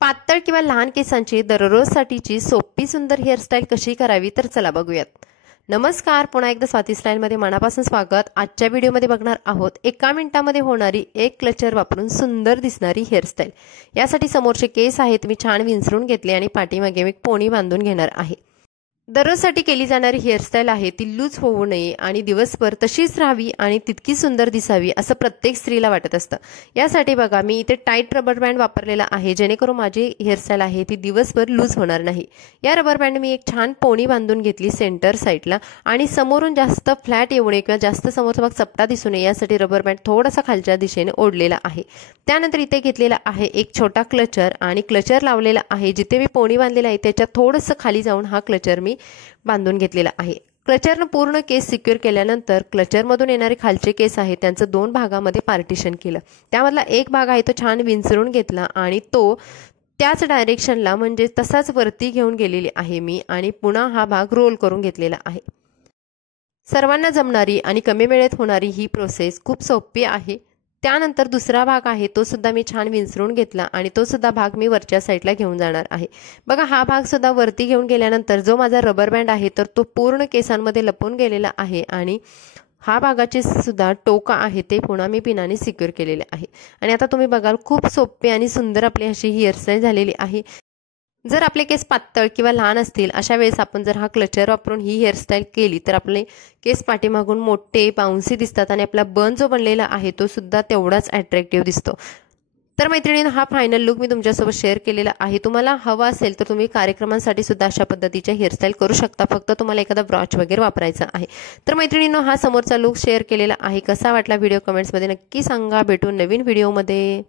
पातळ किंवा लहान केसांची दररोजसाठीची सोपी सुंदर हेअरस्टाईल कशी करावी तर चला बघूयात। नमस्कार, पुन्हा एकदा स्वाती स्टाईलमध्ये मनापासून स्वागत। आजच्या व्हिडिओमध्ये बघणार आहोत 1 मिनिटामध्ये होणारी एक क्लचर वापरून सुंदर दिसणारी हेअरस्टाईल। यासाठी समोरचे केस आहेत मी छान विंचरून घेतले आणि पाठीमागे मी पोणी बांधून घेणार आहे। दररोजसाठी केली जाणारी हेअरस्टाईल आहे ती लूज होऊ नये आणि दिवसभर तशीच राहावी आणि तितकी सुंदर दिसावी असं प्रत्येक स्त्रीला वाटत असतं। यासाठी बघा मी इथे टाईट रबर बँड वापरलेला आहे जेणेकरून माझी हेअरस्टाईल आहे ती दिवसभर लूज होणार नाही। या रबर बँड मी एक छान पोणी बांधून घेतली सेंटर साईडला आणि समोरून जास्त फ्लॅट येऊ नये किंवा जास्त समोरचा भाग चपटा दिसू नये यासाठी रबर बँड थोडासा खालच्या दिशेने ओढलेला आहे। त्यानंतर इथे घेतलेला आहे एक छोटा क्लचर आणि क्लचर लावलेला आहे। जिथे मी पोणी बांधलेला आहे त्याच्या थोडंसं खाली जाऊन हा क्लचर मी बांधून घेतलेला आहे। क्लचरने पूर्ण केस सिक्युअर केल्यानंतर क्लचरमधून येणारे खालचे केस आहेत त्यांचं 2 भागामध्ये पार्टिशन केलं। त्यामधला एक भाग आहे तो छान विंचरून घेतला आणि तो त्याच डायरेक्शनला म्हणजे तसाच वरती घेऊन गेलेली आहे मी आणि पुन्हा हा भाग रोल करून घेतलेला आहे। सर्वांना जमणारी आणि कमी वेळेत होणारी ही प्रोसेस खूप सोपी आहे। त्यानंतर दुसरा भाग आहे तो सुद्धा मी छान विंचरून घेतला आणि तो सुद्धा भाग मी वरच्या साईडला घेऊन जाणार आहे। बघा हा भाग सुद्धा वरती घेऊन गेल्यानंतर जो माझा रबर बँड आहे तर तो पूर्ण केसांमध्ये लपून गेलेला आहे आणि हा भागाचे सुद्धा टोका आहे ते पुन्हा मी पिनाने सिक्युअर केलेले आहे। आणि आता तुम्ही बघाल खूप सोपी आणि सुंदर आपली अशी हेअरस्टाईल झालेली आहे। जर आपले केस पातळ किंवा लहान असतील अशा वेळेस आपण जर हा क्लचर वापरून ही हेअरस्टाईल केली तर आपले केस पाठीमागून मोठे बाउन्सी दिसतात आणि आपला बन जो बनलेला आहे तो सुद्धा तेवढाच अट्रॅक्टिव्ह दिसतो। तर मैत्रिणींनो हा फायनल लुक मी तुमच्यासोबत शेअर केलेला आहे। तुम्हाला हवा असेल तर तुम्ही कार्यक्रमांसाठी सुद्धा अशा पद्धतीच्या हेअरस्टाईल करू शकता, फक्त तुम्हाला एखादा ब्रॉच वगैरे वापरायचा आहे। तर मैत्रिणींनो हा समोरचा लुक शेअर केलेला आहे, कसा वाटला व्हिडिओ कमेंट्समध्ये नक्की सांगा। भेटू नवीन व्हिडिओमध्ये।